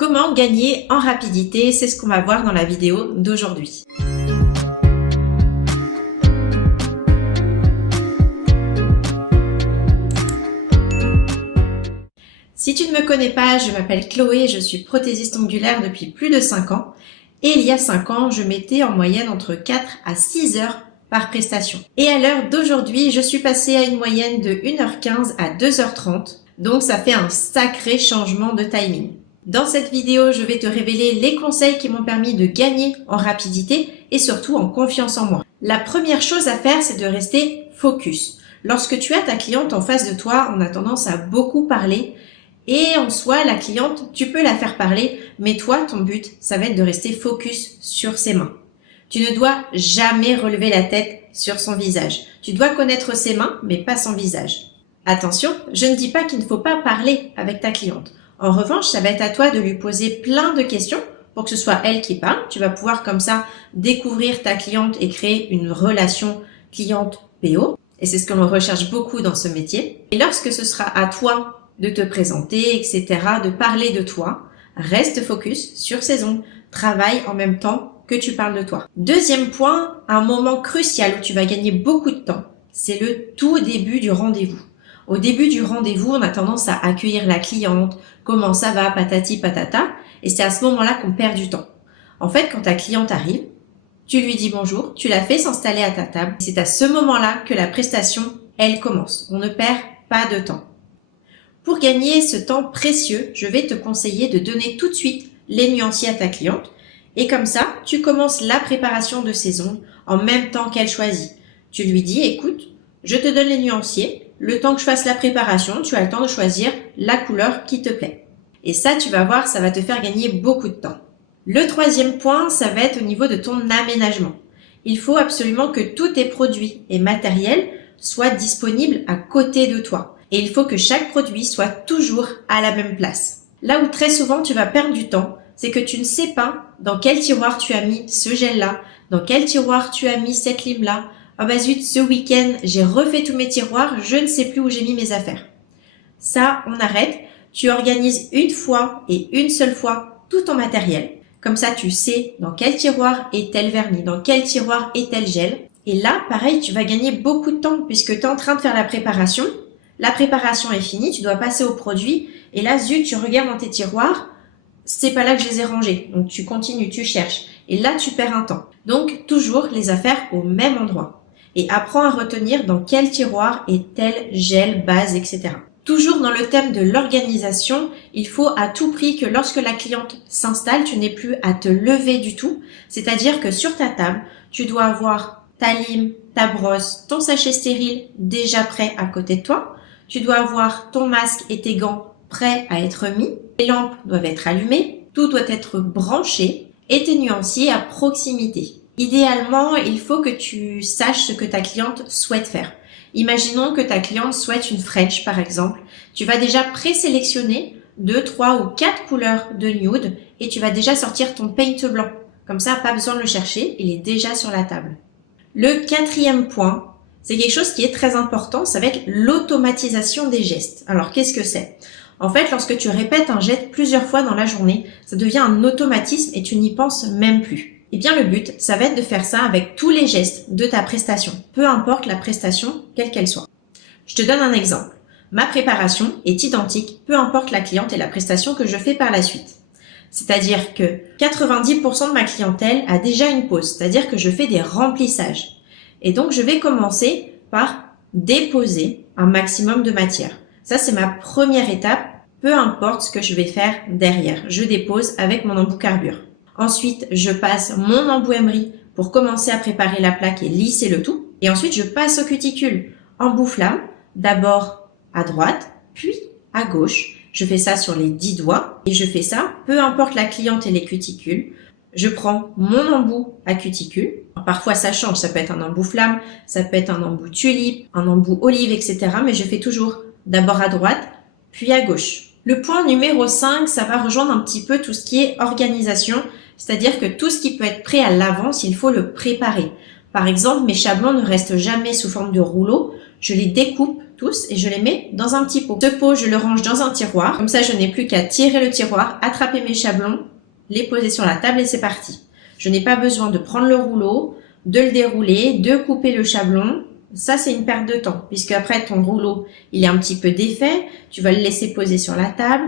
Comment gagner en rapidité? C'est ce qu'on va voir dans la vidéo d'aujourd'hui. Si tu ne me connais pas, je m'appelle Chloé, je suis prothésiste ongulaire depuis plus de 5 ans. Et il y a 5 ans, je mettais en moyenne entre 4 à 6 heures par prestation. Et à l'heure d'aujourd'hui, je suis passée à une moyenne de 1h15 à 2h30. Donc ça fait un sacré changement de timing. Dans cette vidéo, je vais te révéler les conseils qui m'ont permis de gagner en rapidité et surtout en confiance en moi. La première chose à faire, c'est de rester focus. Lorsque tu as ta cliente en face de toi, on a tendance à beaucoup parler et en soi, la cliente, tu peux la faire parler, mais toi, ton but, ça va être de rester focus sur ses mains. Tu ne dois jamais relever la tête sur son visage. Tu dois connaître ses mains, mais pas son visage. Attention, je ne dis pas qu'il ne faut pas parler avec ta cliente. En revanche, ça va être à toi de lui poser plein de questions pour que ce soit elle qui parle. Tu vas pouvoir comme ça découvrir ta cliente et créer une relation cliente-PO. Et c'est ce que l'on recherche beaucoup dans ce métier. Et lorsque ce sera à toi de te présenter, etc., de parler de toi, reste focus sur ses ongles. Travaille en même temps que tu parles de toi. Deuxième point, un moment crucial où tu vas gagner beaucoup de temps, c'est le tout début du rendez-vous. Au début du rendez-vous, on a tendance à accueillir la cliente, comment ça va, patati patata, et c'est à ce moment-là qu'on perd du temps. En fait, quand ta cliente arrive, tu lui dis bonjour, tu la fais s'installer à ta table, et c'est à ce moment-là que la prestation, elle commence. On ne perd pas de temps. Pour gagner ce temps précieux, je vais te conseiller de donner tout de suite les nuanciers à ta cliente, et comme ça, tu commences la préparation de ses ongles en même temps qu'elle choisit. Tu lui dis, écoute, je te donne les nuanciers, le temps que je fasse la préparation, tu as le temps de choisir la couleur qui te plaît. Et ça, tu vas voir, ça va te faire gagner beaucoup de temps. Le troisième point, ça va être au niveau de ton aménagement. Il faut absolument que tous tes produits et matériels soient disponibles à côté de toi. Et il faut que chaque produit soit toujours à la même place. Là où très souvent tu vas perdre du temps, c'est que tu ne sais pas dans quel tiroir tu as mis ce gel-là, dans quel tiroir tu as mis cette lime-là. Ah bah zut, ce week-end, j'ai refait tous mes tiroirs, je ne sais plus où j'ai mis mes affaires. Ça, on arrête. Tu organises une fois et une seule fois tout ton matériel. Comme ça, tu sais dans quel tiroir est tel vernis, dans quel tiroir est tel gel. Et là, pareil, tu vas gagner beaucoup de temps puisque tu es en train de faire la préparation. La préparation est finie, tu dois passer au produit. Et là, zut, tu regardes dans tes tiroirs, c'est pas là que je les ai rangés. Donc, tu continues, tu cherches. Et là, tu perds un temps. Donc, toujours les affaires au même endroit. Et apprends à retenir dans quel tiroir est tel gel, base, etc. Toujours dans le thème de l'organisation, il faut à tout prix que lorsque la cliente s'installe, tu n'aies plus à te lever du tout. C'est-à-dire que sur ta table, tu dois avoir ta lime, ta brosse, ton sachet stérile déjà prêt à côté de toi. Tu dois avoir ton masque et tes gants prêts à être mis. Les lampes doivent être allumées, tout doit être branché et tes nuanciers à proximité. Idéalement, il faut que tu saches ce que ta cliente souhaite faire. Imaginons que ta cliente souhaite une French, par exemple. Tu vas déjà présélectionner 2, 3 ou 4 couleurs de nude et tu vas déjà sortir ton paint blanc. Comme ça, pas besoin de le chercher, il est déjà sur la table. Le quatrième point, c'est quelque chose qui est très important, ça va être l'automatisation des gestes. Alors, qu'est-ce que c'est ? En fait, lorsque tu répètes un geste plusieurs fois dans la journée, ça devient un automatisme et tu n'y penses même plus. Eh bien, le but, ça va être de faire ça avec tous les gestes de ta prestation, peu importe la prestation, quelle qu'elle soit. Je te donne un exemple. Ma préparation est identique, peu importe la cliente et la prestation que je fais par la suite. C'est-à-dire que 90% de ma clientèle a déjà une pause, c'est-à-dire que je fais des remplissages. Et donc, je vais commencer par déposer un maximum de matière. Ça, c'est ma première étape, peu importe ce que je vais faire derrière. Je dépose avec mon embout carbure. Ensuite, je passe mon embout emery pour commencer à préparer la plaque et lisser le tout. Et ensuite, je passe au cuticule. Embout flamme, d'abord à droite, puis à gauche. Je fais ça sur les 10 doigts et je fais ça, peu importe la cliente et les cuticules. Je prends mon embout à cuticule. Alors, parfois, ça change. Ça peut être un embout flamme, ça peut être un embout tulipe, un embout olive, etc. Mais je fais toujours d'abord à droite, puis à gauche. Le point numéro 5, ça va rejoindre un petit peu tout ce qui est organisation. C'est-à-dire que tout ce qui peut être prêt à l'avance, il faut le préparer. Par exemple, mes chablons ne restent jamais sous forme de rouleau. je les découpe tous et je les mets dans un petit pot. Ce pot, je le range dans un tiroir. Comme ça, je n'ai plus qu'à tirer le tiroir, attraper mes chablons, les poser sur la table et c'est parti. Je n'ai pas besoin de prendre le rouleau, de le dérouler, de couper le chablon. Ça, c'est une perte de temps puisque après ton rouleau, il est un petit peu défait. Tu vas le laisser poser sur la table.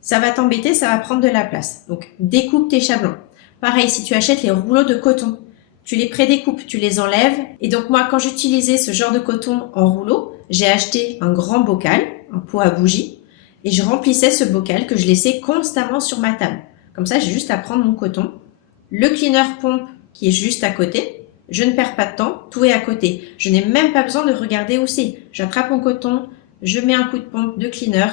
Ça va t'embêter, ça va prendre de la place. Donc, découpe tes chablons. Pareil, si tu achètes les rouleaux de coton, tu les prédécoupes, tu les enlèves. Et donc moi, quand j'utilisais ce genre de coton en rouleau, j'ai acheté un grand bocal, un pot à bougies, et je remplissais ce bocal que je laissais constamment sur ma table. Comme ça, j'ai juste à prendre mon coton, le cleaner pompe qui est juste à côté. Je ne perds pas de temps, tout est à côté. Je n'ai même pas besoin de regarder où c'est. J'attrape mon coton, je mets un coup de pompe de cleaner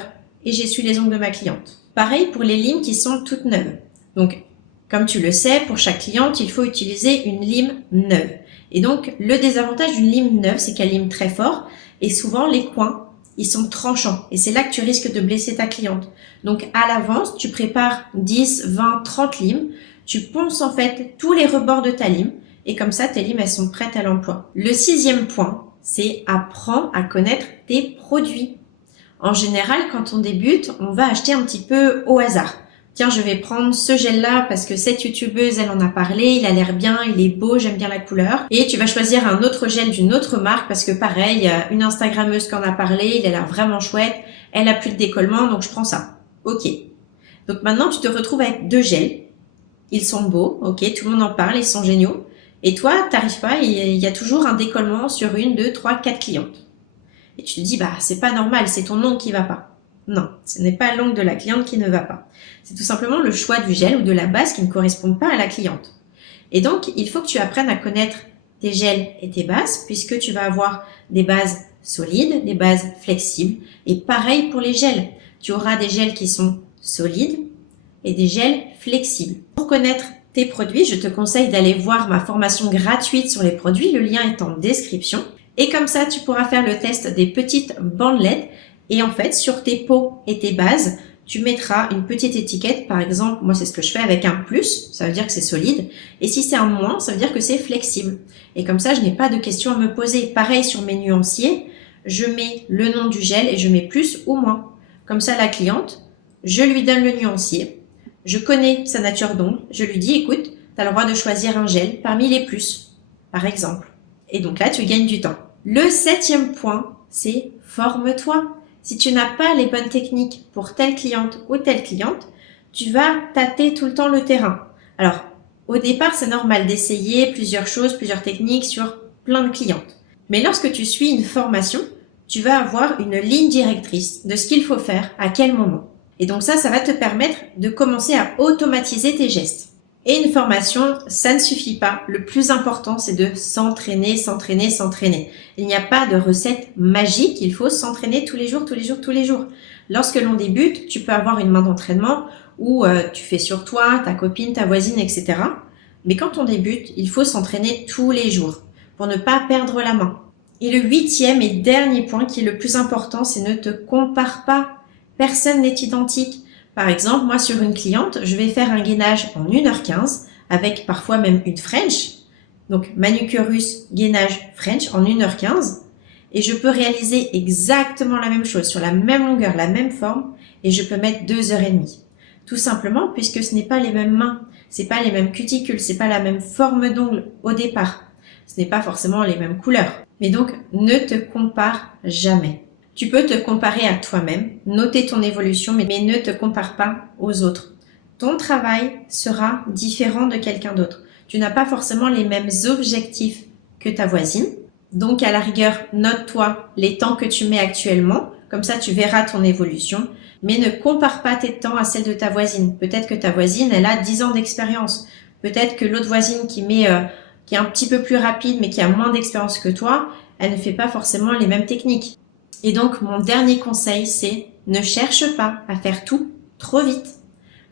et j'essuie les ongles de ma cliente. Pareil pour les limes qui sont toutes neuves. Donc, comme tu le sais, pour chaque cliente, il faut utiliser une lime neuve. Et donc, le désavantage d'une lime neuve, c'est qu'elle lime très fort et souvent les coins, ils sont tranchants et c'est là que tu risques de blesser ta cliente. Donc, à l'avance, tu prépares 10, 20, 30 limes, tu ponces en fait tous les rebords de ta lime et comme ça, tes limes, elles sont prêtes à l'emploi. Le 6e point, c'est apprends à connaître tes produits. En général, quand on débute, on va acheter un petit peu au hasard. Tiens, je vais prendre ce gel-là parce que cette youtubeuse, elle en a parlé, il a l'air bien, il est beau, j'aime bien la couleur. Et tu vas choisir un autre gel d'une autre marque parce que pareil, il y a une Instagrammeuse qui en a parlé, il a l'air vraiment chouette, elle a plus de décollement, donc je prends ça. Ok. Donc maintenant, tu te retrouves avec 2 gels. Ils sont beaux, ok, tout le monde en parle, ils sont géniaux. Et toi, t'arrives pas, il y a toujours un décollement sur 1, 2, 3, 4 clientes. Et tu te dis, bah, c'est pas normal, c'est ton ongle qui va pas. Non, ce n'est pas l'ongle de la cliente qui ne va pas. C'est tout simplement le choix du gel ou de la base qui ne correspondent pas à la cliente. Et donc, il faut que tu apprennes à connaître tes gels et tes bases puisque tu vas avoir des bases solides, des bases flexibles. Et pareil pour les gels. Tu auras des gels qui sont solides et des gels flexibles. Pour connaître tes produits, je te conseille d'aller voir ma formation gratuite sur les produits. Le lien est en description. Et comme ça, tu pourras faire le test des petites bandelettes. Et en fait, sur tes pots et tes bases, tu mettras une petite étiquette. Par exemple, moi, c'est ce que je fais avec un plus. Ça veut dire que c'est solide. Et si c'est un moins, ça veut dire que c'est flexible. Et comme ça, je n'ai pas de questions à me poser. Pareil sur mes nuanciers, je mets le nom du gel et je mets plus ou moins. Comme ça, la cliente, je lui donne le nuancier. Je connais sa nature d'ongle. Je lui dis, écoute, tu as le droit de choisir un gel parmi les plus, par exemple. Et donc là, tu gagnes du temps. Le 7e point, c'est forme-toi. Si tu n'as pas les bonnes techniques pour telle cliente ou telle cliente, tu vas tâter tout le temps le terrain. Alors, au départ, c'est normal d'essayer plusieurs choses, plusieurs techniques sur plein de clientes. Mais lorsque tu suis une formation, tu vas avoir une ligne directrice de ce qu'il faut faire, à quel moment. Et donc ça va te permettre de commencer à automatiser tes gestes. Et une formation, ça ne suffit pas. Le plus important, c'est de s'entraîner, s'entraîner, s'entraîner. Il n'y a pas de recette magique. Il faut s'entraîner tous les jours, tous les jours, tous les jours. Lorsque l'on débute, tu peux avoir une main d'entraînement où tu fais sur toi, ta copine, ta voisine, etc. Mais quand on débute, il faut s'entraîner tous les jours pour ne pas perdre la main. Et le 8e et dernier point qui est le plus important, c'est ne te compare pas. Personne n'est identique. Par exemple, moi sur une cliente, je vais faire un gainage en 1h15 avec parfois même une French. Donc manucurus, gainage, French en 1h15. Et je peux réaliser exactement la même chose sur la même longueur, la même forme et je peux mettre 2h30. Tout simplement puisque ce n'est pas les mêmes mains, c'est pas les mêmes cuticules, c'est pas la même forme d'ongle au départ. Ce n'est pas forcément les mêmes couleurs. Mais donc, ne te compare jamais. Tu peux te comparer à toi-même, noter ton évolution, mais ne te compare pas aux autres. Ton travail sera différent de quelqu'un d'autre. Tu n'as pas forcément les mêmes objectifs que ta voisine. Donc, à la rigueur, note-toi les temps que tu mets actuellement. Comme ça, tu verras ton évolution. Mais ne compare pas tes temps à celles de ta voisine. Peut-être que ta voisine, elle a 10 ans d'expérience. Peut-être que l'autre voisine qui est un petit peu plus rapide, mais qui a moins d'expérience que toi, elle ne fait pas forcément les mêmes techniques. Et donc, mon dernier conseil, c'est ne cherche pas à faire tout trop vite.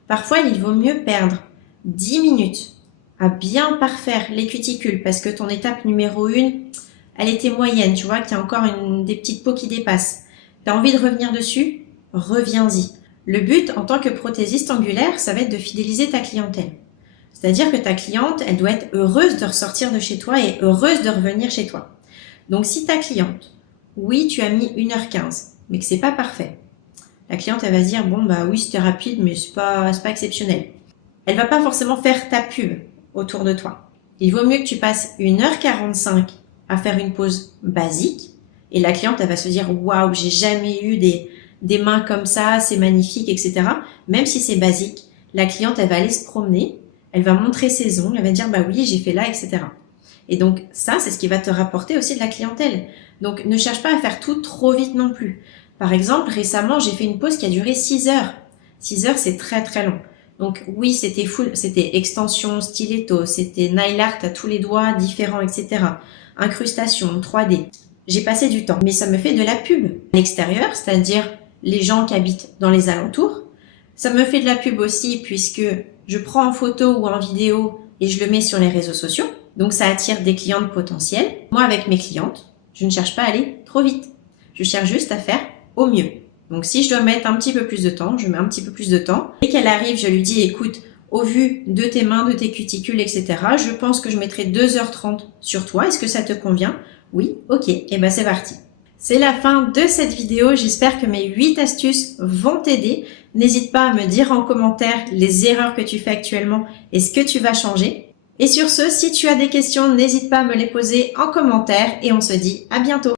Parfois, il vaut mieux perdre 10 minutes à bien parfaire les cuticules parce que ton étape numéro 1, elle était moyenne, tu vois, qu'il y a encore des petites peaux qui dépassent. Tu as envie de revenir dessus? Reviens-y. Le but, en tant que prothésiste angulaire, ça va être de fidéliser ta clientèle. C'est-à-dire que ta cliente, elle doit être heureuse de ressortir de chez toi et heureuse de revenir chez toi. Donc, si ta cliente, oui, tu as mis 1h15, mais que c'est pas parfait. La cliente, elle va se dire, bon, bah oui, c'était rapide, mais c'est pas exceptionnel. Elle va pas forcément faire ta pub autour de toi. Il vaut mieux que tu passes 1h45 à faire une pause basique, et la cliente, elle va se dire, waouh, j'ai jamais eu des mains comme ça, c'est magnifique, etc. Même si c'est basique, la cliente, elle va aller se promener, elle va montrer ses ongles, elle va dire, bah oui, j'ai fait là, etc. Et donc, ça, c'est ce qui va te rapporter aussi de la clientèle. Donc, ne cherche pas à faire tout trop vite non plus. Par exemple, récemment, j'ai fait une pause qui a duré 6 heures. 6 heures, c'est très très long. Donc oui, c'était full, c'était extension, stiletto, c'était nail art à tous les doigts différents, etc. Incrustation, 3D. J'ai passé du temps, mais ça me fait de la pub à l'extérieur, c'est-à-dire les gens qui habitent dans les alentours. Ça me fait de la pub aussi puisque je prends en photo ou en vidéo et je le mets sur les réseaux sociaux. Donc ça attire des clientes potentielles. Moi, avec mes clientes, je ne cherche pas à aller trop vite. Je cherche juste à faire au mieux. Donc si je dois mettre un petit peu plus de temps, je mets un petit peu plus de temps. Dès qu'elle arrive, je lui dis, écoute, au vu de tes mains, de tes cuticules, etc., je pense que je mettrai 2h30 sur toi. Est-ce que ça te convient? Oui, ok, et ben c'est parti. C'est la fin de cette vidéo. J'espère que mes 8 astuces vont t'aider. N'hésite pas à me dire en commentaire les erreurs que tu fais actuellement et ce que tu vas changer. Et sur ce, si tu as des questions, n'hésite pas à me les poser en commentaire et on se dit à bientôt.